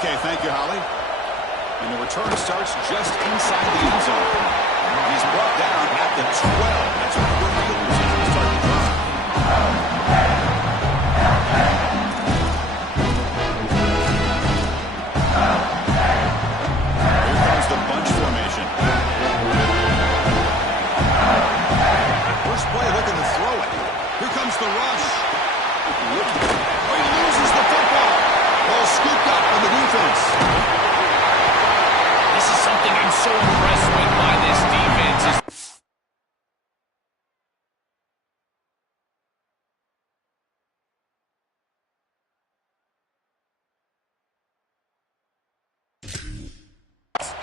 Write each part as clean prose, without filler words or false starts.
Okay, thank you, Holly. And the return starts just inside the end zone. He's brought down at the 12. That's a good field position to start the drive. Here comes the bunch formation. First play looking to throw it. Here comes the rush. Oh, he loses the football. Ball scooped up on the defense. This is something I'm so impressed with by this defense.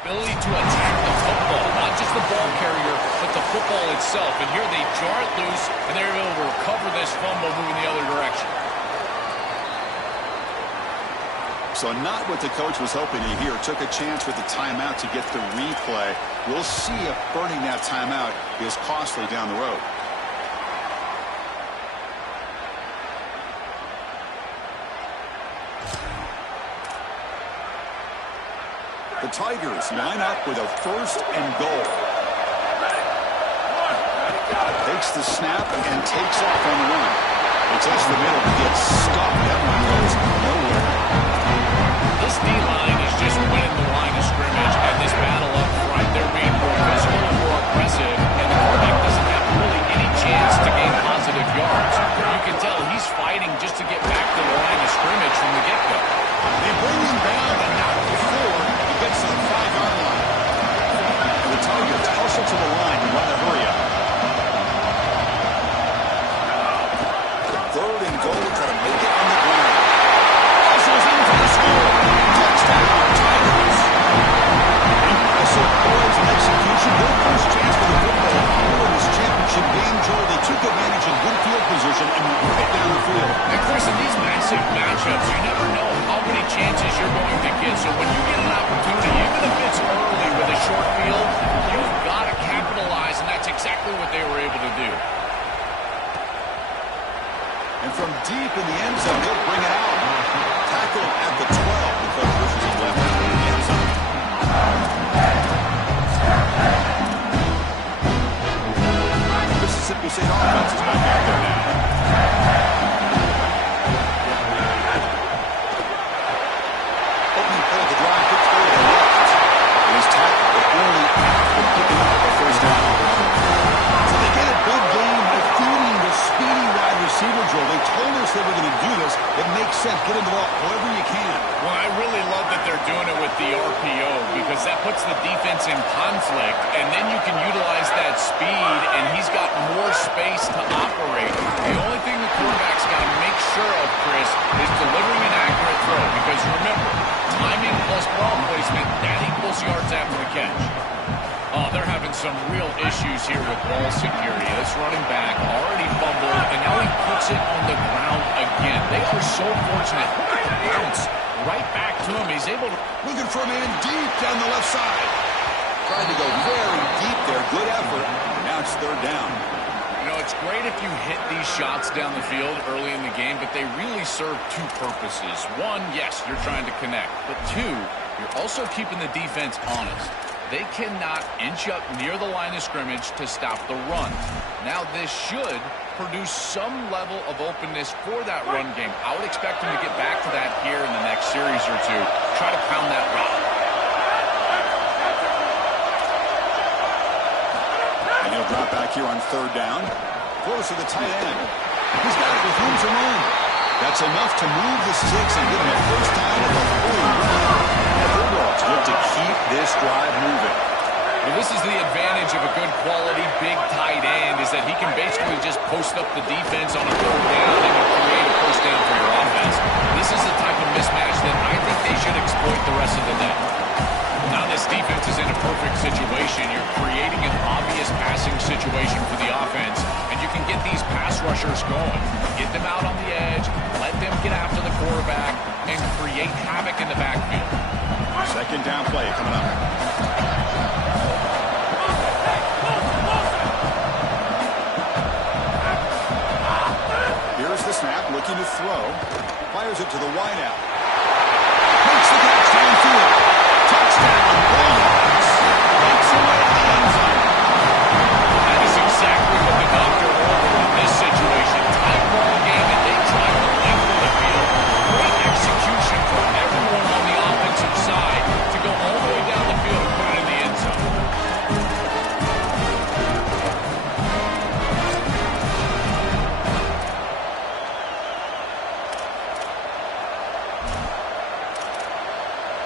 Ability to attack the football, not just the ball carrier, but the football itself. And here they jar it loose, and they're able to recover this fumble moving the other direction. So not what the coach was hoping to hear. Took a chance with the timeout to get the replay. We'll see if burning that timeout is costly down the road. The Tigers line up with a 1st and goal. Takes the snap and takes off on the run. He tests the middle, gets stuck. That one goes nowhere. This D-line is just winning the line of scrimmage, and this battle up front, they're being more physical and more aggressive, and the quarterback doesn't have really any chance to gain positive yards. You can tell he's fighting just to get back to the line of scrimmage from the get-go. They bring him down, and not before he gets to the 5-yard line. And the Tigers hustle to the line and run a hurry up. 3rd and goal, try to make it on the ground. Hustles in for the score. Touchdown, Tigers. Impressive poise and execution. Their first chance for the football here in this championship game, Joel. They took advantage of good field position and went right down the field. And Chris, in these massive matchups, you never know how many chances you're going to get. So when you get an opportunity, even if it's early with a short field, you've got to capitalize, and that's exactly what they were able to do. And from deep in the end zone, he'll bring it out. Tackle at the 12 because pushes his left out in the end zone. Mississippi State offense is back out there now. Opening play of the drive, quick throw to the left. And he's tackled, but only after picking up the first down. So they get a big game by feeding the speedy wide receiver, Joel. They told us they were going to do this. It makes sense. Get him the ball however you can. Well, I really love that they're doing it with the RPO because that puts the defense in conflict, and then you can utilize that speed, and he's got more space to operate. The only thing the quarterback's got to make sure of, Chris, is delivering an accurate throw because remember, timing plus ball placement, that equals yards after the catch. Oh, they're having some real issues here with ball security. This running back already fumbled, and now he puts it on the ground again. They are so fortunate. Bounce right back to him. He's able to... Looking for a man deep down the left side. Tried to go very deep there. Good effort. Now it's 3rd down. You know, it's great if you hit these shots down the field early in the game, but they really serve 2 purposes. One, yes, you're trying to connect. But 2, you're also keeping the defense honest. They cannot inch up near the line of scrimmage to stop the run. Now, this should produce some level of openness for that run game. I would expect them to get back to that here in the next series or 2. Try to pound that route. And he'll drop back here on 3rd down. Throws to the tight end. He's got it with room to run. That's enough to move the sticks and give him a first down at the 40. Bulldogs look to keep this drive moving. Well, this is the advantage of a good quality big tight end is that he can basically just post up the defense on a 3rd down and create a first down for your offense. This is the type of mismatch that I think they should exploit the rest of the day. Now this defense is in a perfect situation. You're creating an obvious passing situation for the offense, and you can get these pass rushers going. Get them out on the edge, let them get after the quarterback, and create havoc in the backfield. 2nd down play coming up. Here's the snap, looking to throw. Fires it to the wideout. Makes the catch.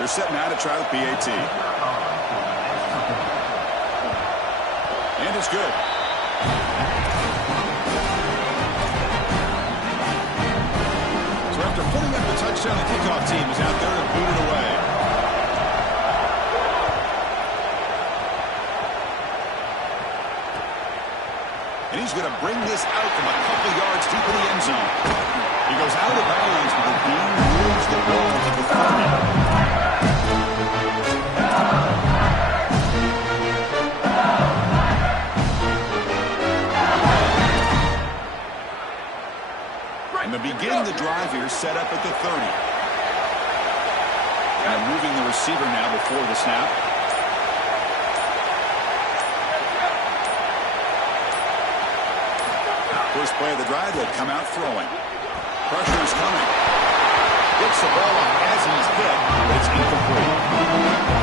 They're set now to try the PAT. And it's good. So after putting up the touchdown, the kickoff team is out there to boot it away. And he's going to bring this out from a couple yards deep in the end zone. He goes out of bounds, but the Dean moves the ball to the 30. And they begin the drive here, set up at the 30. And moving the receiver now before the snap. First play of the drive, they'll come out throwing. Pressure is coming. Gets the ball up as he's hit, but it's incomplete.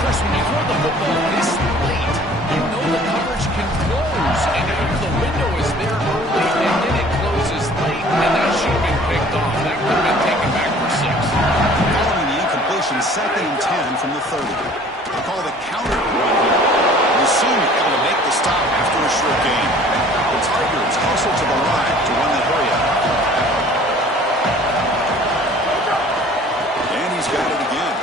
Chris, when you throw the football this late, you know the coverage can close. And now the window is there early, and then it closes late, and that should have been picked off. That could have been taken back for 6. Following the incompletion, 2nd and 10 from the 30. They call it a counter run here. You soon be able to make the stop after a short gain. The Tigers hustle to the line to run the hurry up. And he's got it again.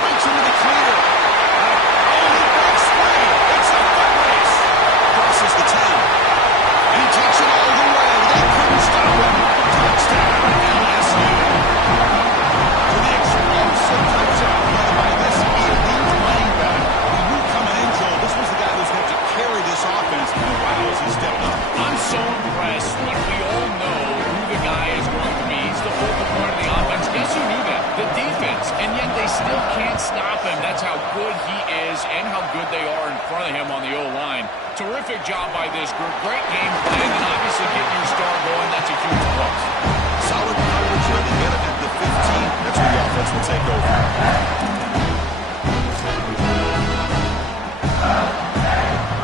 Breaks into the clear. And he breaks free. It's a foot race. Crosses the 10. And he takes it all the way. They couldn't stop him. Touchdown, LSU. To the explosive touchdown run by this elite running back. He knew coming in, Joel, this was the guy who was going to carry this offense. And wow, as he stepped up. I'm so impressed when we all know who the guy is going to be. He's the focal point of the offense. Guess who knew that? The defense. And yet they still can't stop him. That's how good he is and how good they are in front of him on the O-line. Terrific job by this group. Great game plan. And obviously getting your star going, that's a huge plus. Solid coverage here. They get it at the 15. That's where the offense will take over.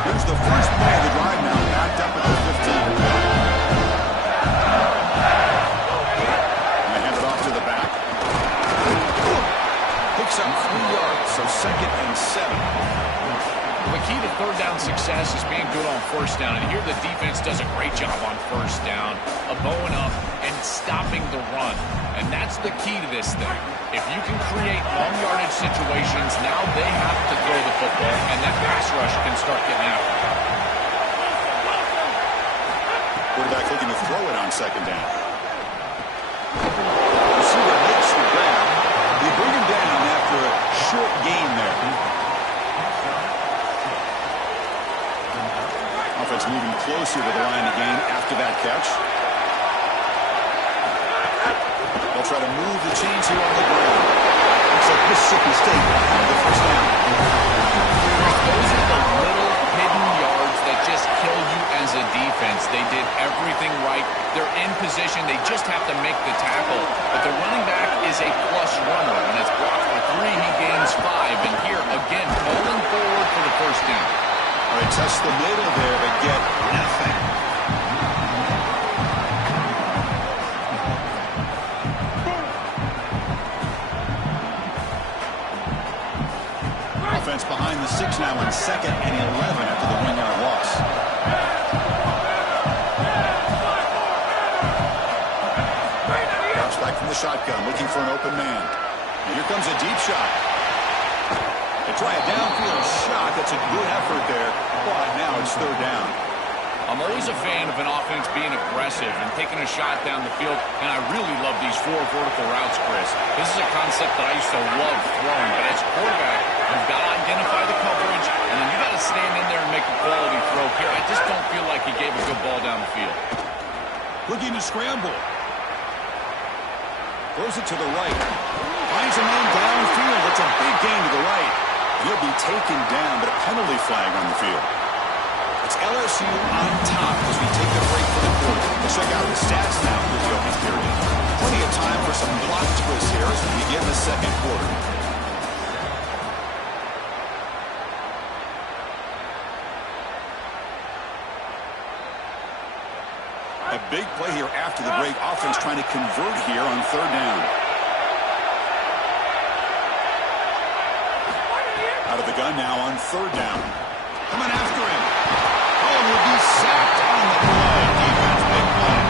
Here's the first play of the drive now, backed up at the 15. And they hand it off to the back. Picks up 3 yards, so 2nd and 7. The key to third down success is being good on first down. And here the defense does a great job on first down of bowing up and stopping the run. And that's the key to this thing. If you can create long yardage situations, now they have to throw the football, and that pass rush can start getting after it. Quarterback looking to throw it on 2nd down. Receiver makes the grab. They bring him down after a short gain there. Offense moving closer to the line of gain after that catch. They'll try to move the chains here on the ground. Looks like Mississippi State will have the first down. Those are the little hidden yards that just kill you as a defense. They did everything right. They're in position. They just have to make the tackle. But the running back is a plus runner. When it's blocked for 3, he gains 5. And here, again, pulling forward for the first down. All right, test the middle there, but get nothing. Offense behind the 6 now on 2nd and 11 after the 1-yard loss. Drops back from the shotgun, looking for an open man. And here comes a deep shot. They try a downfield shot. That's a good effort there. But now it's 3rd down. I'm always a fan of an offense being aggressive and taking a shot down the field, and I really love these 4 vertical routes, Chris. This is a concept that I used to love throwing, but as a quarterback, you've got to identify the coverage, and then you got to stand in there and make a quality throw. Here, I just don't feel like he gave a good ball down the field. Looking to scramble. Throws it to the right. Finds a man downfield. It's a big gain to the right. He'll be taken down, but a penalty flag on the field. It's LSU on top as we take a break for the quarter. Let's check out the stats now for the opening period. Plenty of time for some plot twists here as we begin the 2nd quarter. A big play here after the break. Offense trying to convert here on 3rd down. Out of the gun now on third down. Coming after him. Oh, and he'll be sacked on the play. Defense, big play.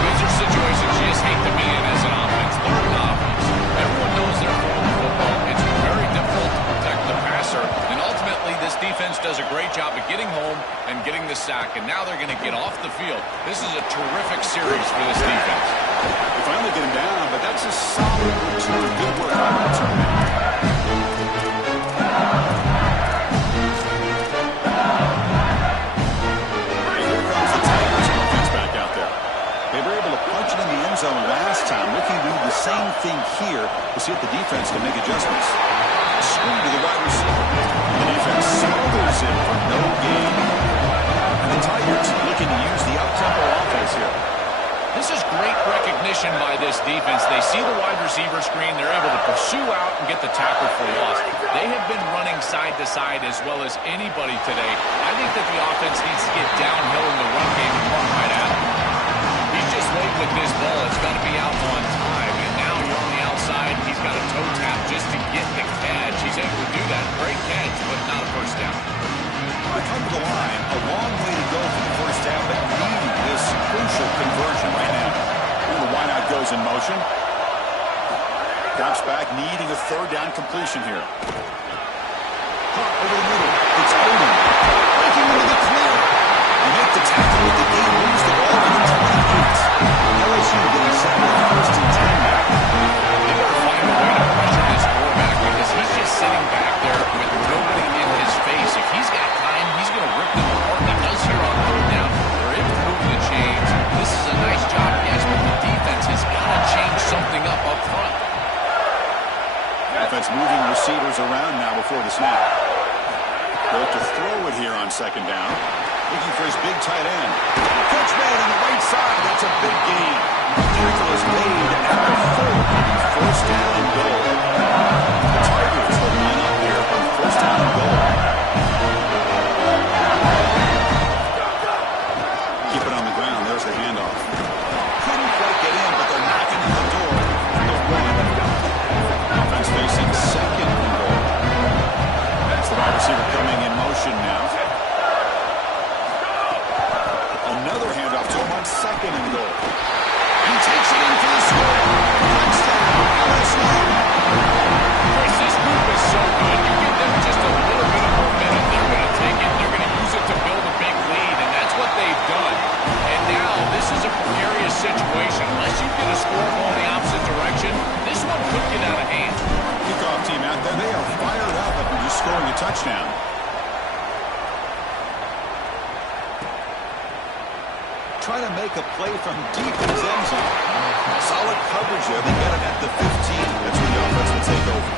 These are situations you just hate to be in as an offense. Third and offense. Everyone knows they're throwing the football. It's very difficult to protect the passer. And ultimately, this defense does a great job of getting home and getting the sack. And now they're going to get off the field. This is a terrific series for this defense. They finally get him down, but that's a solid return. Good work on the return. Here comes the Tigers offense back out there. They were able to punch it in the end zone last time. Looking to do the same thing here to see if the defense can make adjustments. Screen to the wide receiver. The defense smothers it for no gain. And the Tigers looking to use the up-tempo offense here. This is great recognition by this defense. They see the wide receiver screen. They're able to pursue out and get the tackle for loss. They have been running side to side as well as anybody today. I think that the offense needs to get downhill in the run game and run right at him. He's just late with this ball. It's got to be out on time. And now you're on the outside. He's got a toe tap just to get the catch. He's able to do that. Great catch, but not a first down. They come to the line, a long way to go for the first down, but needing this crucial conversion right now. And the wideout goes in motion. Drops back, needing a third down completion here. Caught over the middle. It's Odom. Breaking into the clear. They make the tackle with the game, lose the ball to the 28. LSU getting set with first and 10 back. They got to find a way to pressure this quarterback because he's just sitting back there with nobody in his face. If he's got time, he's going to rip them apart. He does here on third down. They're able to move the chains. This is a nice job, yes, but the defense has got to change something up front. Offense moving receivers around now before the snap. Built to throw it here on second down. Looking for his big tight end. Catch made on the right side. That's a big gain. Tackle is made at the 4. First down and goal. The Tigers will line up here on first down and goal. Keep it on the ground. There's the handoff. Couldn't quite get in, but they're knocking on the door. Offense facing second and goal. That's the wide receiver coming in motion now. Another handoff to him on second and goal. He takes it in for the score. Touchdown, LSU. Chris, this group is so good. You give them just a little bit of momentum. They're going to take it. They're going to use it to build a big lead, and that's what they've done. And now this is a precarious situation. Unless you get a score going the opposite direction, this one could get out of hand. Kickoff team out there. They are fired up after just scoring a touchdown. Trying to make a play from deep in his end zone. Solid coverage there. They get it at the 15. That's where the offense will take over.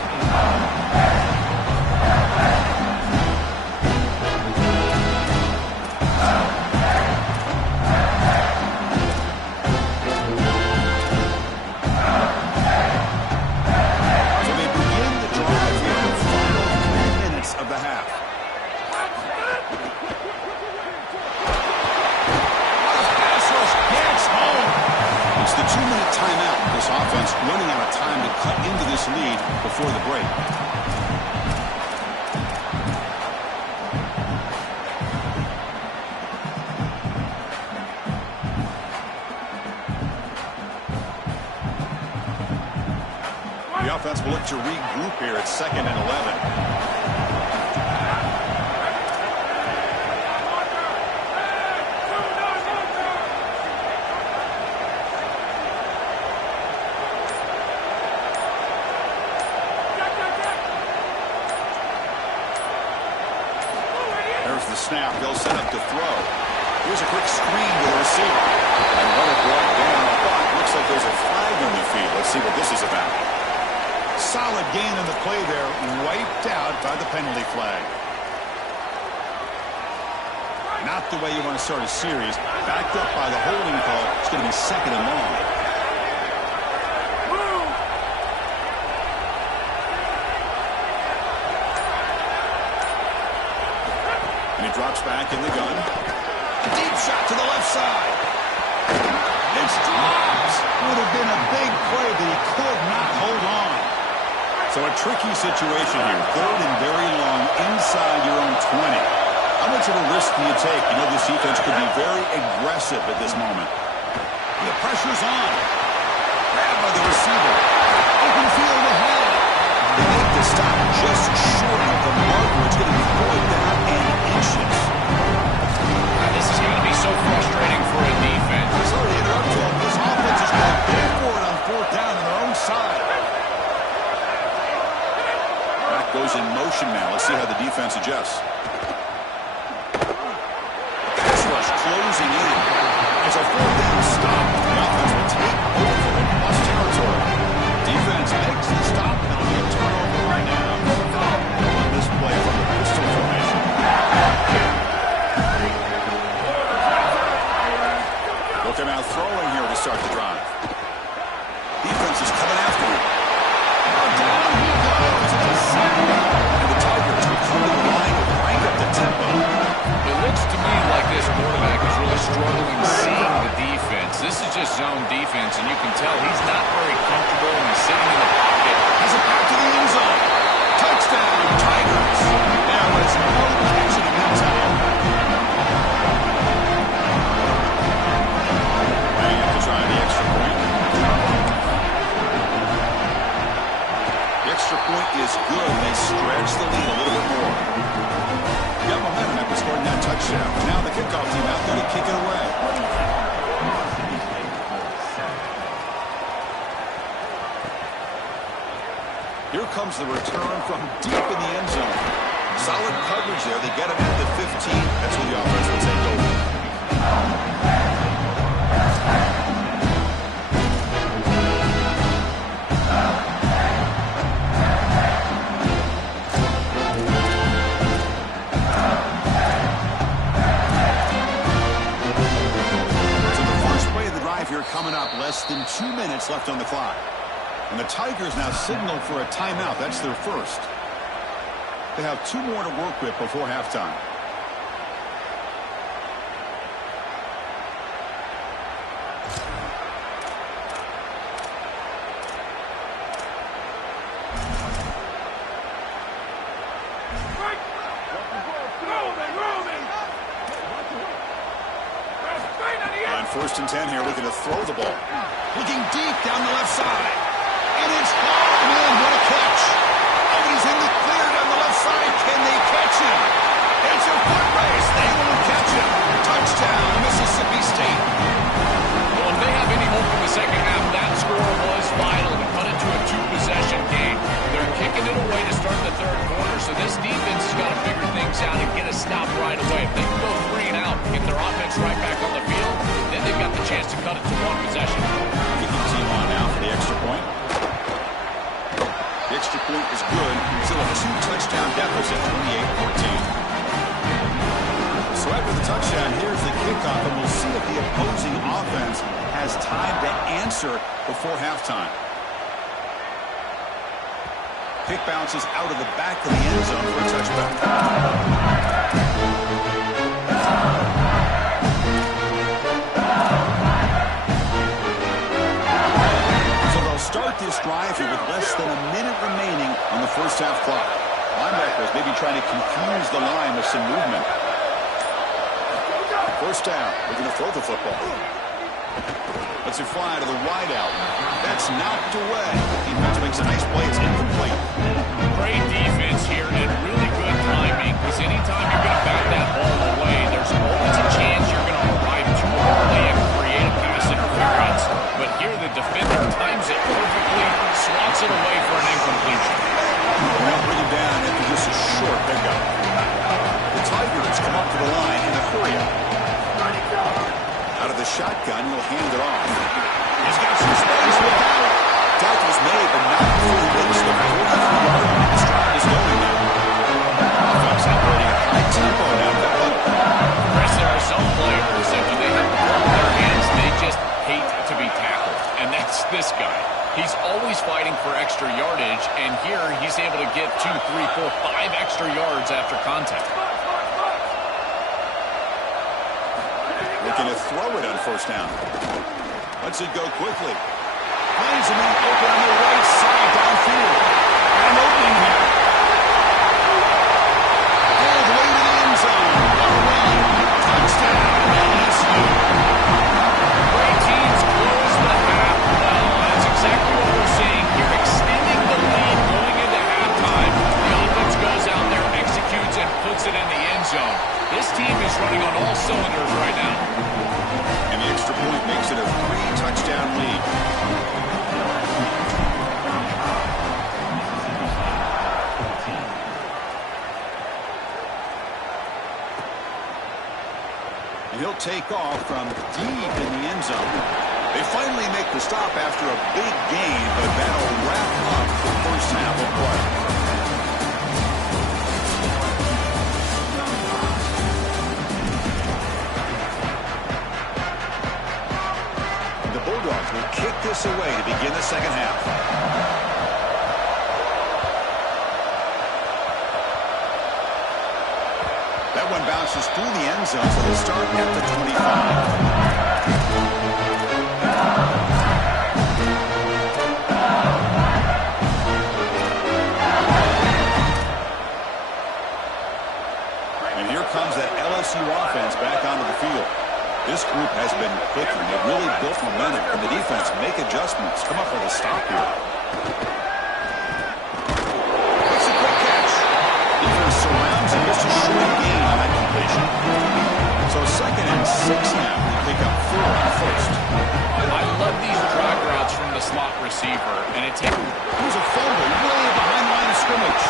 So they begin the drive here in the final 10 minutes of the half. It's the 2-minute timeout. This offense running out of time to cut into this lead before the break. The offense will look to regroup here at 2nd and 11. The snap, they'll set up to throw. Here's a quick screen to the receiver. And what a brought down, but looks like there's a flag on the field. Let's see what this is about. Solid gain on the play there, wiped out by the penalty flag. Not the way you want to start a series. Backed up by the holding call. It's going to be 2nd and long. Drops back in the gun. Deep shot to the left side. It's dropped. Would have been a big play, but he could not hold on. So a a tricky situation here. Third and very long inside your own 20. How much of a risk do you take? You know this defense could be very aggressive at this moment. The pressure's on. Grabbed by the receiver. Open field ahead. They make the stop just short of the marker. It's going to be 4th down and inches. This is going to be so frustrating for a defense. Sorry to interrupt you. This offense is going to go for it on 4th down on their own side. Back goes in motion now. Let's see how the defense adjusts. Pass rush closing in. It's a 4th down stop. The offense will take over in plus territory. Defense makes the stop, and it'll be a turnover right now on this play from the pistol formation. Looking out throwing here to start the drive. Defense is coming after him. Now down he goes. It's a sack. And the Tigers will come to the line to crank up the tempo. It looks to me like this quarterback is really struggling seeing the defense. This is just zone defense, and you can tell he's not very comfortable when he's sitting in the pocket. Has it back to the end zone. Touchdown, Tigers. There was no catching him in time. They have to try the extra point. The extra point is good. They stretch the lead a little bit more. Got momentum after scoring that touchdown. Now the kickoff team out there to kick it away. Here comes the return from deep in the end zone. Solid coverage there. They get it at the 15. That's where the offense will take over. So the first play of the drive here coming up. Less than 2 minutes left on the clock. And the Tigers now signal for a timeout. That's their first. They have 2 more to work with before halftime. On 1st and 10 here, looking to throw the ball. Looking deep down the left side. And it's hauled in. What a catch. And he's in the clear down the left side. Can they catch him? It's a foot race. They won't catch him. Touchdown, Mississippi State. Well, if they have any hope in the second half, that score was vital to cut into a 2-possession game. They're kicking it away to start the 3rd quarter, so this defense has got to figure things out and get a stop right away. If they can go 3 and out, get their offense right back on the field, then they've got the chance to cut it to 1 possession. Kicking team on now for the extra point. The extra point is good. Still a 2-touchdown deficit, 28-14. So after the touchdown, here's the kickoff, and we'll see if the opposing offense has time to answer before halftime. Kick bounces out of the back of the end zone for a touchback. So they'll start this drive here with less than a minute remaining on the first half clock. Linebackers maybe trying to confuse the line with some movement. First down. We're going to throw the football. Lets it fly to the wide out. That's knocked away. Defense makes a nice play. It's incomplete. Great defense here and really good timing, because anytime you're going to back that ball away, there's always a chance you're going to arrive too early and create a pass interference. But here the defender times it perfectly, swats it away for an incompletion. They'll bring him down after just a short pickup. The Tigers come up to the line in a hurry up. Out of the shotgun, he'll hand it off. He's got some space without it. Tackle's made, but not before he reaches the 43-yard line. This drive is going now. Offense operating at high tempo now. Chris, there are some players that when they have the ball in their hands, they just hate to be tackled. And that's this guy. He's always fighting for extra yardage, and here he's able to get 2, 3, 4, 5 extra yards after contact. Looking to throw it on first down. Lets it go quickly. Finds him open on the right side downfield. And take off from deep in the end zone. They finally make the stop after a big gain, but that'll wrap up the first half of play. The Bulldogs will kick this away to begin the second half. That one bounces through the end zone, so they'll start at the 25. And here comes that LSU offense back onto the field. This group has been clicking. They've really built momentum, and the defense make adjustments. Come up with a stop here. It's a quick catch. Defense surrounds him. Just a short gain on that completion. So 2nd and 6 now. They pick up 4 on first. I love these drag routes from the slot receiver, and it takes. Here's a fumble way behind the line of scrimmage.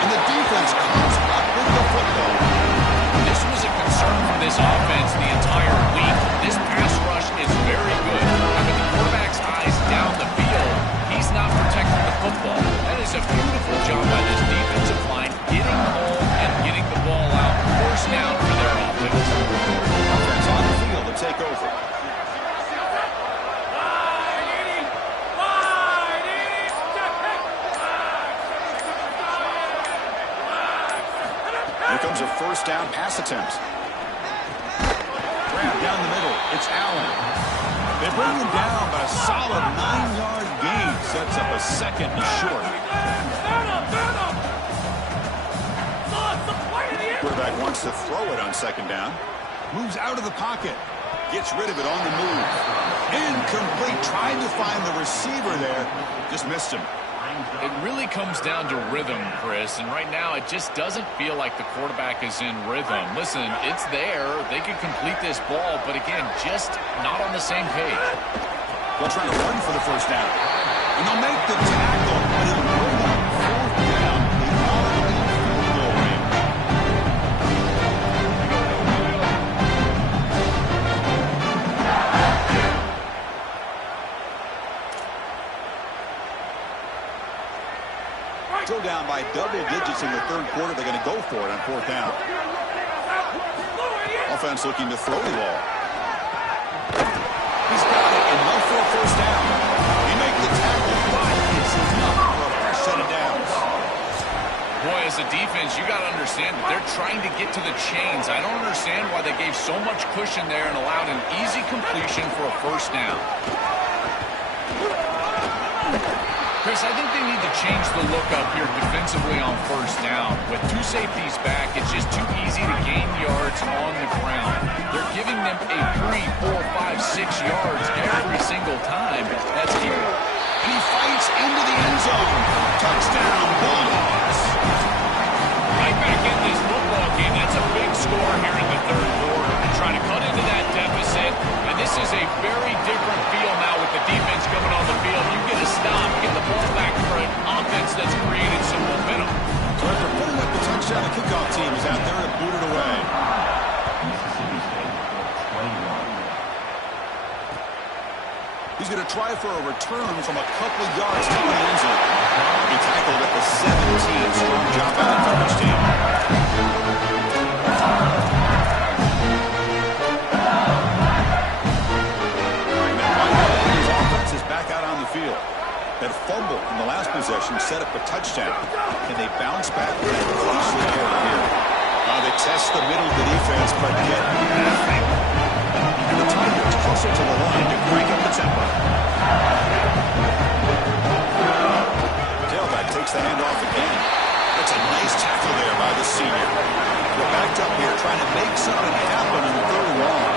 And the defense comes up with the football. This was a concern for this offense the entire week. This pass rush is very good. And with the quarterback's eyes down the field, he's not protecting the football. That is a beautiful job by this defensive line, getting home and getting the ball out. First down for their offense. Offense on the field to take over. Here comes a first down pass attempt. Grab down the middle. It's Allen. They bring him down, but a solid 9-yard gain sets up a 2nd and short. Quarterback wants to throw it on 2nd down. Moves out of the pocket. Gets rid of it on the move. Incomplete. Trying to find the receiver there. Just missed him. It really comes down to rhythm, Chris, and right now it just doesn't feel like the quarterback is in rhythm. Listen, it's there. They could complete this ball, but again, just not on the same page. They'll try to run for the first down. And they'll make the tackle, but it'll bring up 4th down. The all-in field goal range. Still down by double digits in the 3rd quarter. They're going to go for it on 4th down. Offense looking to throw the ball. He's got it, and no for a first down. He makes the tackle, but this is not for a fresh set of downs. Boy, as a defense, you got to understand that they're trying to get to the chains. I don't understand why they gave so much cushion there and allowed an easy completion for a first down. Chris, I think they need to change the look up here defensively on first down. With 2 safeties back, it's just too easy to gain yards on the ground. They're giving them a 3, 4, 5, 6 yards every single time. That's here. And he fights into the end zone. Touchdown, Bulldogs. Right back in this football game. That's a big score here in the 3rd quarter. And trying to cut into that deficit. And this is a very different feel now with the defense coming on the field. You get a stop, get the ball back for an offense that's created some momentum. So after putting up the touchdown, the kickoff team is out there to boot it away. He's going to try for a return from a couple of yards to the end zone. He tackled at the 17. Strong job by the coverage team. His offense is back out on the field. That fumble in the last possession set up a touchdown. Can they bounce back with that costly error here? They test the middle of the defense, but get nothing. And the Tigers closer to the line to crank up the tempo. Tailback takes the handoff again. That's a nice tackle there by the senior. We're backed up here trying to make something happen in 3rd and long.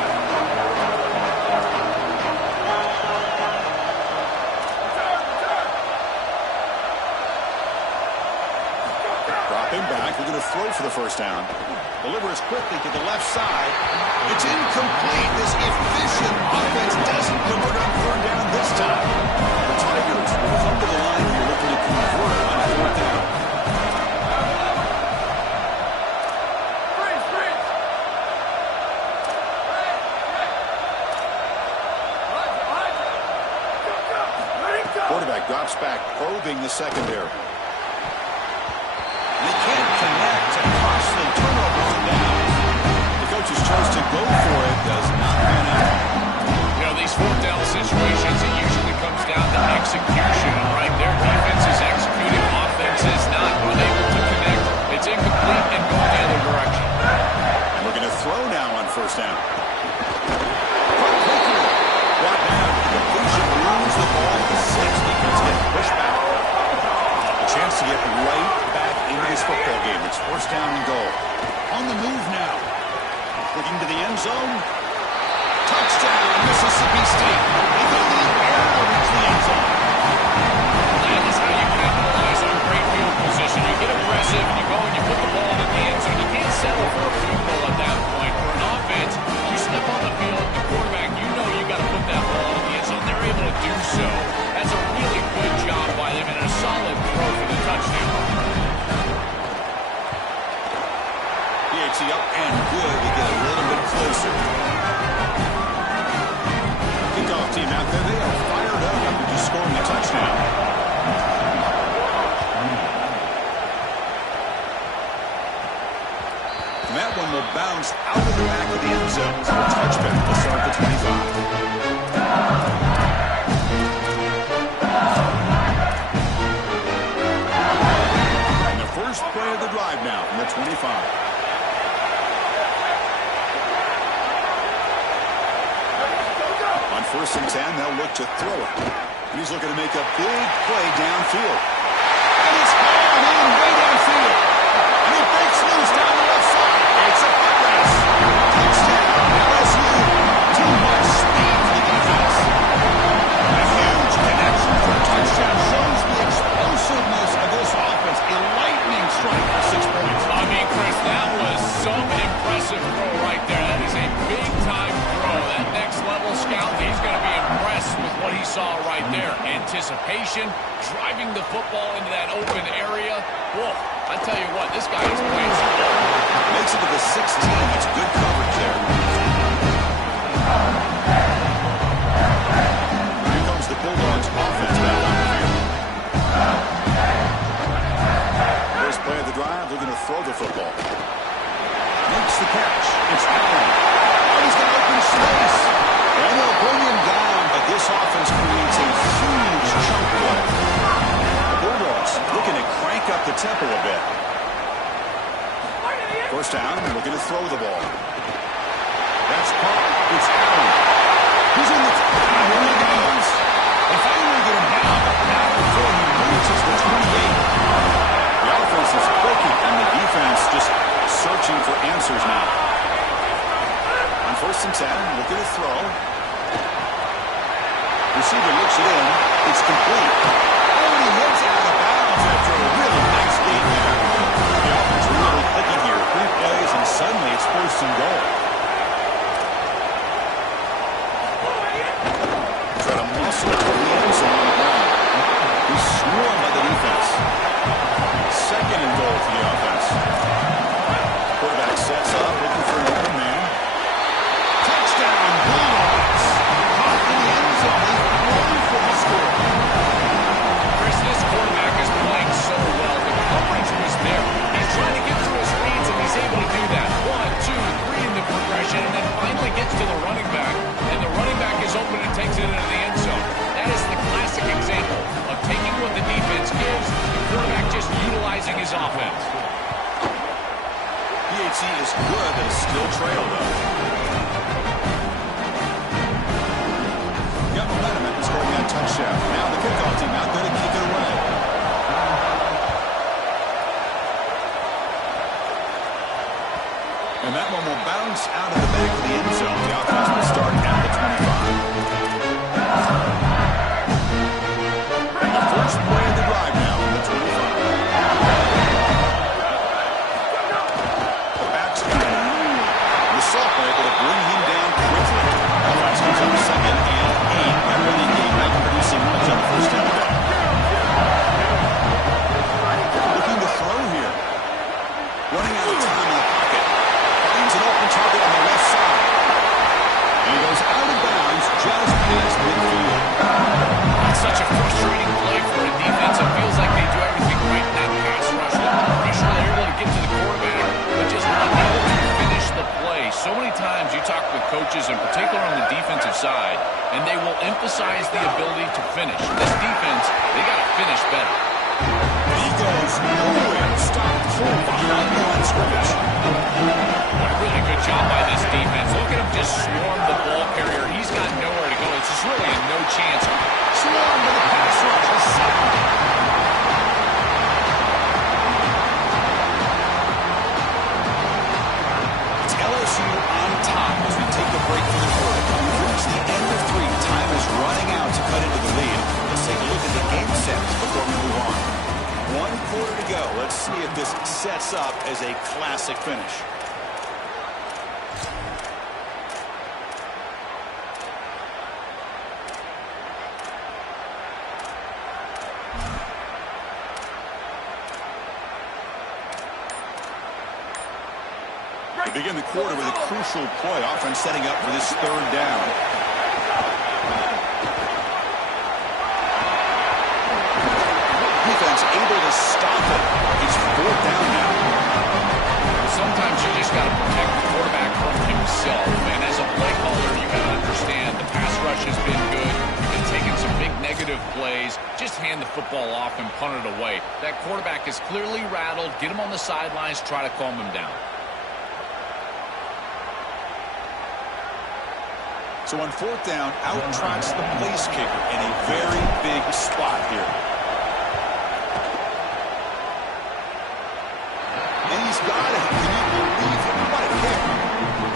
Dropping back. We're going to throw for the first down. Delivers quickly to the left side. It's incomplete. This efficient offense doesn't convert on 3rd down this time. The Tigers will come to the line here looking to convert on 4th down. back, probing the secondary. They can't connect. A costly turnover on down. The coach's choice to go for it does not pan out. You know, these fourth down situations, it usually comes down to execution, right? Their defense is executing, offense is not unable to connect. It's incomplete and going the other direction. And we're going to throw now on first down. Brought down, completion, moves the ball to 6. Defense getting pushed back. A chance to get right back in this football game. It's first down and goal. On the move now. Looking to the end zone. Touchdown, Mississippi State. They go to the air to reach the end zone. That is how you capitalize on great field position. You get aggressive, you go and you put the ball in the end zone. You can't settle for a field goal at that point. For an offense, you step on the field, the quarterback, you know you got to put that ball in the end zone. They're able to do so. That's a really good job by them and a solid throw for the touchdown. PAT up and good to get a little bit closer. Kickoff team out there, they are fired up after just scoring a touchdown. And that one will bounce out of the back of the end zone. So a touchback to start the 25. And the first play of the drive now from the 25. On 1st and 10, they'll look to throw it. He's looking to make a big play downfield. And it's hauled in way downfield. And he breaks loose down the left side. It's a foot race. Touchdown, LSU. Too much speed for the defense. A huge connection for a touchdown shows the explosiveness of this offense. A lightning strike for 6 points. I mean, Chris, that was some impressive throw right there. That is a big-time throw. That next-level scout, he's going to be impressed with what he saw right there. Anticipation, driving the football into that open area. Whoa, I tell you what, this guy is playing some ball. Makes it to the 16. That's good coverage there. Here comes the Bulldogs offense back on the field. First play of the drive, looking to throw the football. Makes the catch. It's Allen. Oh, he's got open space. And they'll bring him down, but this offense creates a huge chunk play. The Bulldogs looking to crank up the tempo a bit. First down, looking to throw the ball. That's caught. It's Allen. He's in the here he goes. They finally get him down, but not before he reaches the 28. The offense is clicking, and the defense just searching for answers now. On 1st and 10, looking to throw. Receiver looks it in. It's complete. Oh, and he heads out of bounds after a really nice game there. The offense really clicking here. 3 plays, and suddenly it's 1st and goal. Try to muscle it for the end zone on the ground. He's swarmed by the defense. 2nd and goal for the offense. Quarterback sets up, looking for an open man. Touchdown, Bulldogs. Caught in the end zone. He's for the score. Chris, this quarterback is playing so well. The coverage was there. He's trying to get through his reads, and he's able to do that. 1, 2, 3 in the progression, and then finally gets to the running back. And the running back is open and takes it into the end zone. That is the classic example of taking what the defense gives, the quarterback just utilizing his offense. PAT is good, but is still trailed, though. Got momentum after scoring that touchdown. Now the kickoff team out there to kick it away. And that one will bounce out of the back of the end zone. The offense will start at the 25. And the first play of the drive now on the 25. The back's got it. The sophomore able to bring him down quickly. Offense comes up 2nd and 8. That running game not producing much on the first down. nowhere. Stopped cold behind the line of scrimmage. What a really good job by this defense. Look at him just swarm the ball carrier. He's got nowhere to go. It's just really a no chance. Swarm to the pass rush. A sack. It's LSU on top as we take the break for the quarter. We've reached the end of 3. Time is running out to cut into the lead. Let's take a look at the game sets before we move on. 1 quarter to go. Let's see if this sets up as a classic finish. We begin the quarter with a crucial play. Offense setting up for this 3rd down. Defense able to stop it. It's 4th down now. Sometimes you just got to protect the quarterback from himself. And as a play caller, you got to understand the pass rush has been good. Been taking some big negative plays. Just hand the football off and punt it away. That quarterback is clearly rattled. Get him on the sidelines. Try to calm him down. So on 4th down, out trots the place kicker in a very big spot here. And he's got it. Can you believe it? What a kick.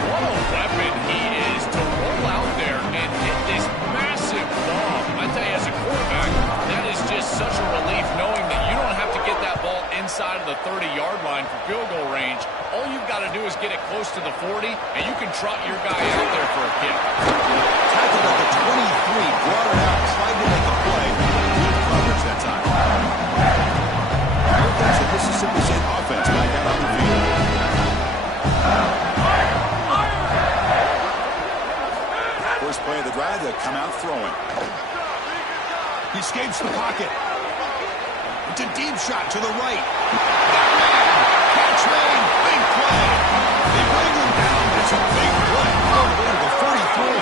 What a weapon he is to roll out there and hit this massive bomb. I tell you, as a quarterback, that is just such a relief knowing that you don't have to get that ball inside of the 30-yard line for field goal range. All you've got to do is get it close to the 40, and you can trot your guy out there for a kick. Tackled at the 23, brought it out, tried to make a play. Good coverage that time. Here comes the Mississippi State offense back out on the field. First play of the drive, they come out throwing. He escapes the pocket. It's a deep shot to the right. Catch made. Big play. They bring him down. It's a big play. All the way to the 43.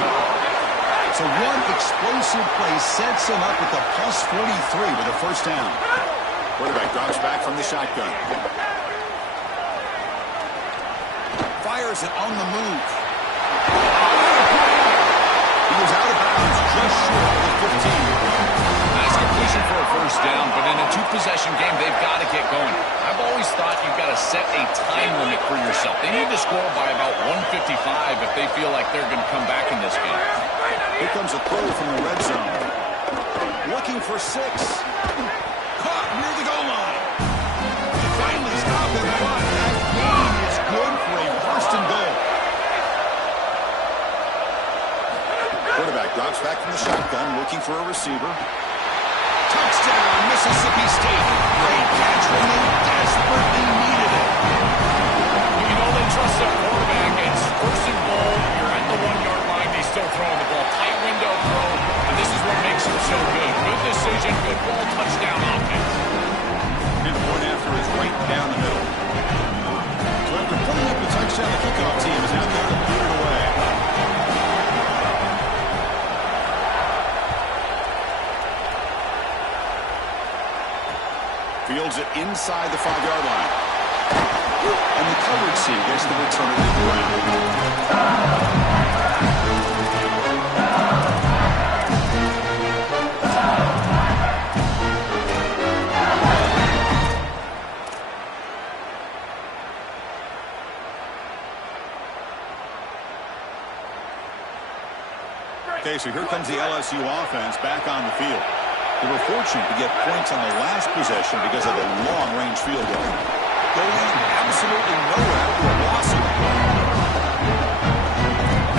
So one explosive play sets him up at the plus 43 with a 1st down. Quarterback drops back from the shotgun. Fires it on the move. He was out of bounds just short of the 15. Nice completion for a 1st down, but in a 2-possession game, they've got to get going. I've always thought you've got to set a time limit for yourself. They need to score by about 155 if they feel like they're going to come back in this game. Here comes a throw from the red zone. Looking for 6. Caught near the goal line. They finally stop and run. That gain is good for a 1st and goal. Quarterback drops back from the shotgun, looking for a receiver. Touchdown, Mississippi State. Great catch when they desperately needed it. You know they trust their quarterback. It's 1st and goal. You're at the 1-yard line. He's still throwing the ball. Tight window throw. And this is what makes him so good. Good decision. Good ball. Touchdown offense. Pinpoint after is right down the middle. So after putting up the touchdown, the kickoff team is out there to put it away. Fields it inside the 5-yard line. And the coverage C gets the return of the ground. Okay, so here comes the LSU offense back on the field. They were fortunate to get points on the last possession because of a long-range field goal. Going absolutely nowhere after a loss of the play.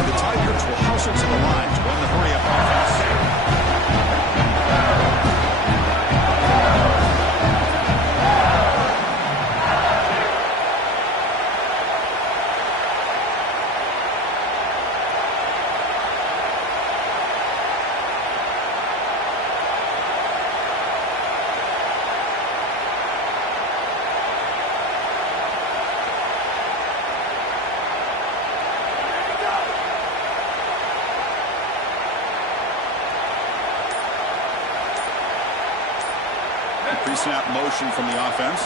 And the Tigers will hustle to the line to run the hurry-up offense. Pre-snap motion from the offense.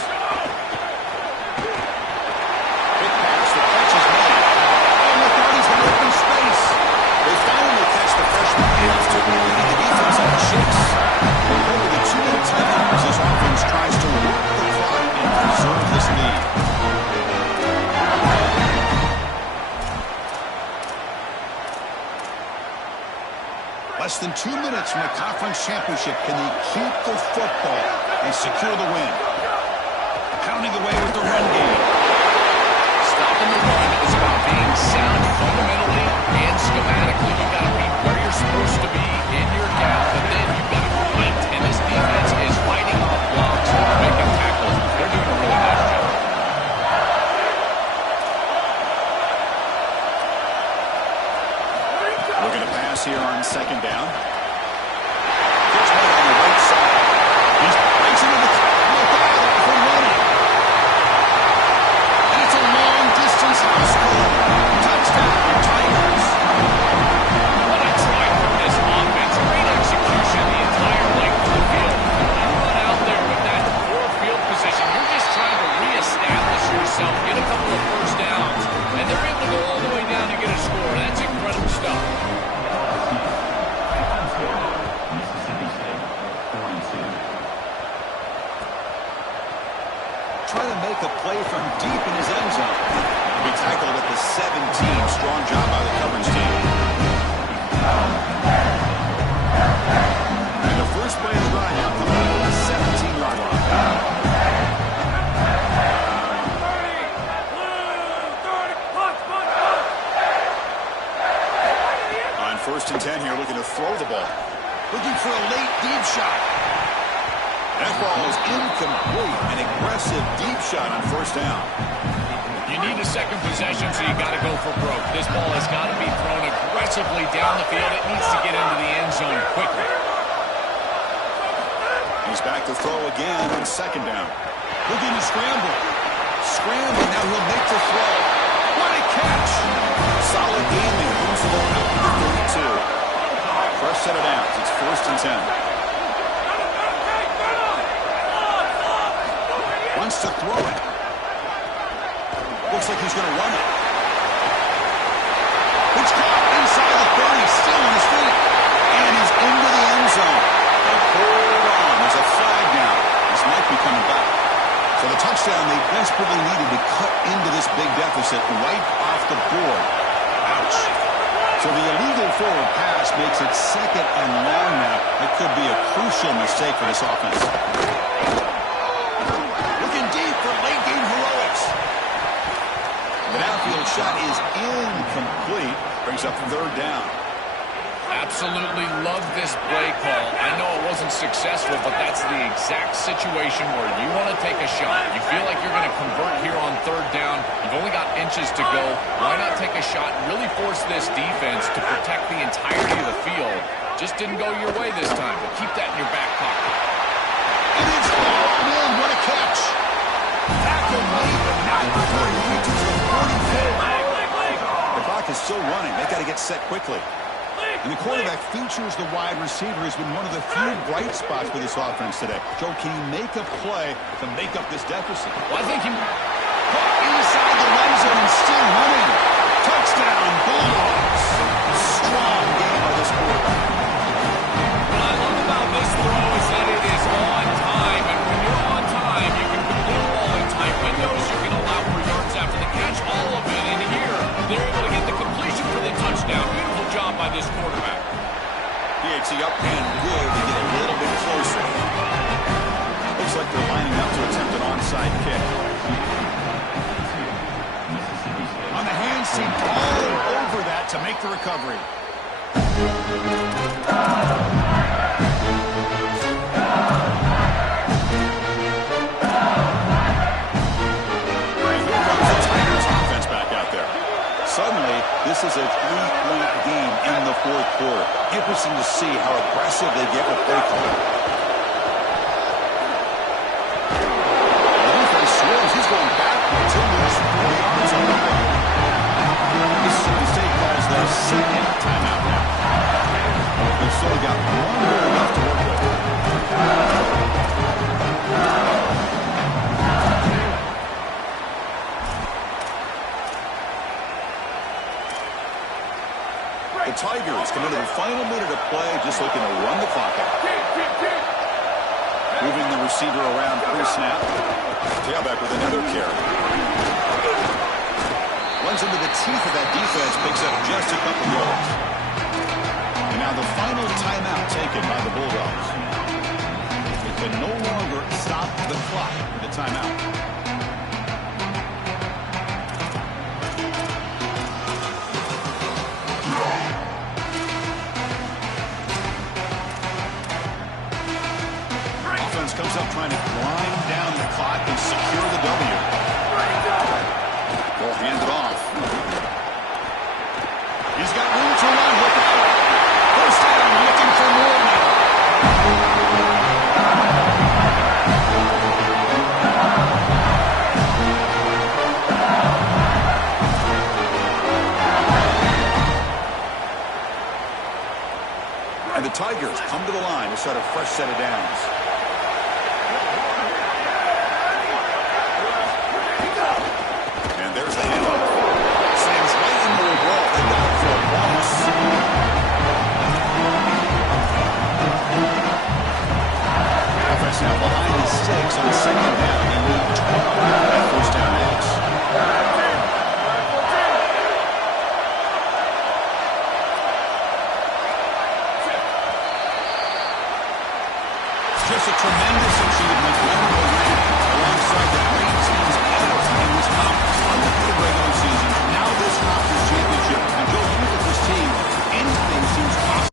Quick pass, the catch is made. Oh, look out, he's got open space. They finally catch the freshman after leading the defense on the shakes. Over the 2-minute timeout as this offense tries to work the clock and preserve this lead. Less than 2 minutes from the conference championship. Can they keep the football and secure the win? Pounding away with the run game. Stopping the run is about being sound fundamentally and schematically. You got to be where you're supposed to be in your gap, but then you've got to fight. And this defense is fighting off blocks, making tackles. They're doing a really nice job. Looking to pass here on second down. Gets one on the right side. He's racing to the running. And it's a long-distance house call. Touchdown, Tigers. What a try from this offense. Great execution the entire length of the field. You run out there with that poor field position. You're just trying to reestablish yourself, get a couple of first downs, and they're able to go all the way down to get a score. That's incredible stuff. Trying to make a play from deep in his end zone. He tackled at the 17. Strong job by the coverage team. And the first play of the drive now coming out of the 17-yard line. On 1st and 10 here, looking to throw the ball. Looking for a late deep shot. That ball is incomplete. An aggressive deep shot on 1st down. You need a second possession, so you got to go for broke. This ball has got to be thrown aggressively down the field. It needs to get into the end zone quickly. He's back to throw again on 2nd down. Looking to scramble. Scrambling, now he'll make the throw. What a catch! Solid game there. Moves the ball out to the 32. First set of downs. It's 1st and 10. Wants to throw it. Looks like he's going to run it. It's caught inside the 30, still on his feet. And he's into the end zone. But hold on, there's a flag now. This might be coming back. For the touchdown they desperately needed to cut into this big deficit right off the board. Ouch. So the illegal forward pass makes it 2nd and long now. It could be a crucial mistake for this offense. The downfield shot is incomplete. Brings up 3rd down. Absolutely love this play call. I know it wasn't successful, but that's the exact situation where you want to take a shot. You feel like you're going to convert here on 3rd down. You've only got inches to go. Why not take a shot and really force this defense to protect the entirety of the field? Just didn't go your way this time, but keep that in your back pocket. And it's all in. What a catch. Tackle late, but not before he reaches the 44. The clock is still running. They got to get set quickly. And the quarterback features the wide receiver has been one of the few bright spots for this offense today. Joe, can he make a play to make up this deficit? Well, I think he inside the red zone and still running. Touchdown, Bulldogs. Strong game by this quarterback. What I love about this throw is that it is on time. And when you're on time, you can complete the ball in tight windows. You can allow for yards after the catch, all of it in here. They're able to get the completion for the touchdown. Beautiful job by this quarterback. PAT up and good to get a little bit closer. Looks like they're lining up to attempt an onside kick. On the hand seam, all over that to make the recovery. Suddenly, this is a 3-point game in the 4th quarter. Interesting to see how aggressive they get with play calling. The defense swerves. He's going backwards. He'll lose 4 yards on the play. The Sioux State calls their 2nd timeout now. They've still got 1 minute left to work with. come into the final minute of play, just looking to run the clock out. Moving the receiver around pre-snap. Tailback with another carry. Runs into the teeth of that defense, picks up just a couple yards. And now the final timeout taken by the Bulldogs. They can no longer stop the clock with the timeout. Comes up trying to grind down the clock and secure the W. They'll hand it off. He's got room to run. Look out. First down, looking for more now. And the Tigers come to the line to set a fresh set of downs. Now behind the sticks on second down. They need 12 at first down X. Just a tremendous achievement. Wonderful win alongside the great teams in this conference. On the good regular season. Now this conference championship. And Joe, you look at this team. Anything seems possible.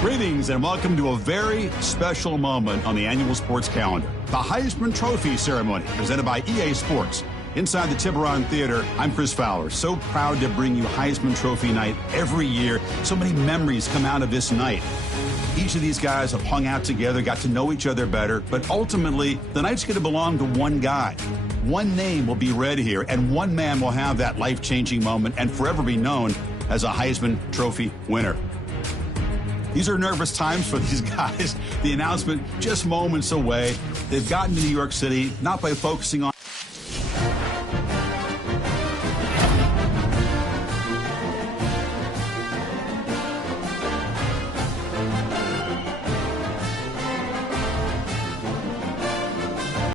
Greetings and welcome to a very special moment on the annual sports calendar. The Heisman Trophy ceremony presented by EA Sports. Inside the Tiburon Theater, I'm Chris Fowler. So proud to bring you Heisman Trophy night every year. So many memories come out of this night. Each of these guys have hung out together, got to know each other better, but ultimately, the night's going to belong to one guy. One name will be read here, and one man will have that life-changing moment and forever be known as a Heisman Trophy winner. These are nervous times for these guys. The announcement just moments away. They've gotten to New York City, not by focusing on